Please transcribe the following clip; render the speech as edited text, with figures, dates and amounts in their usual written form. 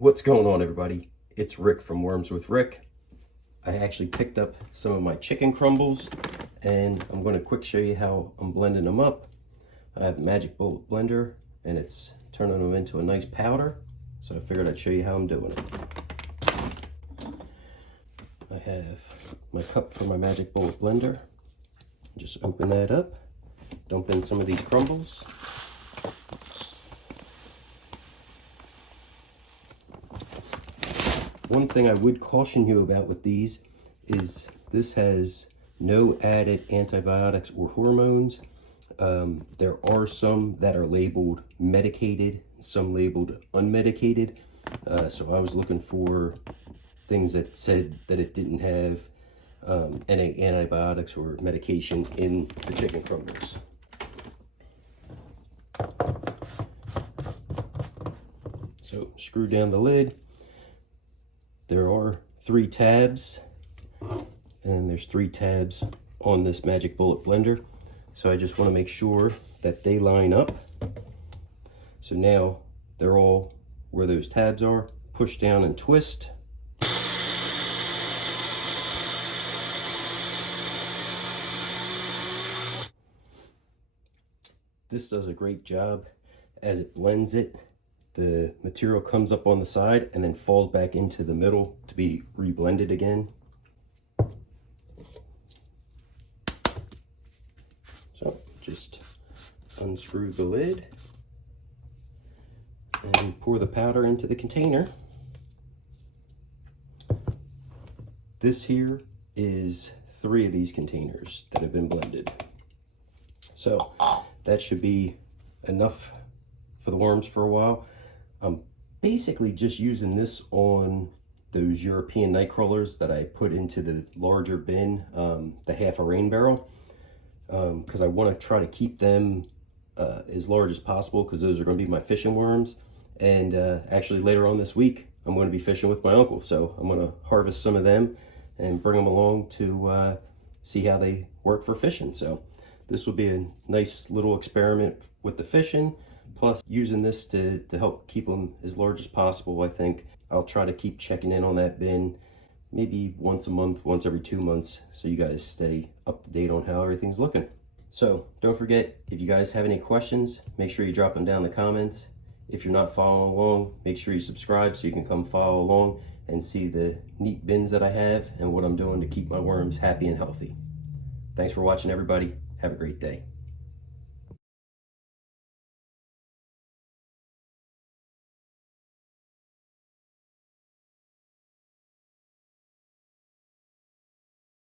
What's going on, everybody? It's Rick from Worms with Rick. I actually picked up some of my chicken crumbles and I'm going to quick show you how I'm blending them up. I have a Magic Bullet blender and it's turning them into a nice powder, so I figured I'd show you how I'm doing it. I have my cup for my Magic Bullet blender. Just open that up, dump in some of these crumbles. One thing I would caution you about with these is this has no added antibiotics or hormones. There are some that are labeled medicated, some labeled unmedicated. So I was looking for things that said that it didn't have any antibiotics or medication in the chicken crumbles. So screw down the lid. There are 3 tabs, and there's 3 tabs on this Magic Bullet blender. So I just want to make sure that they line up. So now they're all where those tabs are. Push down and twist. This does a great job as it blends it. The material comes up on the side and then falls back into the middle to be reblended again. So just unscrew the lid and pour the powder into the container. This here is 3 of these containers that have been blended. So that should be enough for the worms for a while. I'm basically just using this on those European night crawlers that I put into the larger bin, the half a rain barrel, because I want to try to keep them as large as possible, because those are going to be my fishing worms. And actually later on this week, I'm going to be fishing with my uncle, so I'm going to harvest some of them and bring them along to see how they work for fishing. So this will be a nice little experiment with the fishing. Plus, using this to help keep them as large as possible. I think I'll try to keep checking in on that bin maybe once a month, once every 2 months, so you guys stay up to date on how everything's looking. So don't forget, if you guys have any questions, make sure you drop them down in the comments. If you're not following along, make sure you subscribe so you can come follow along and see the neat bins that I have and what I'm doing to keep my worms happy and healthy. Thanks for watching, everybody. Have a great day.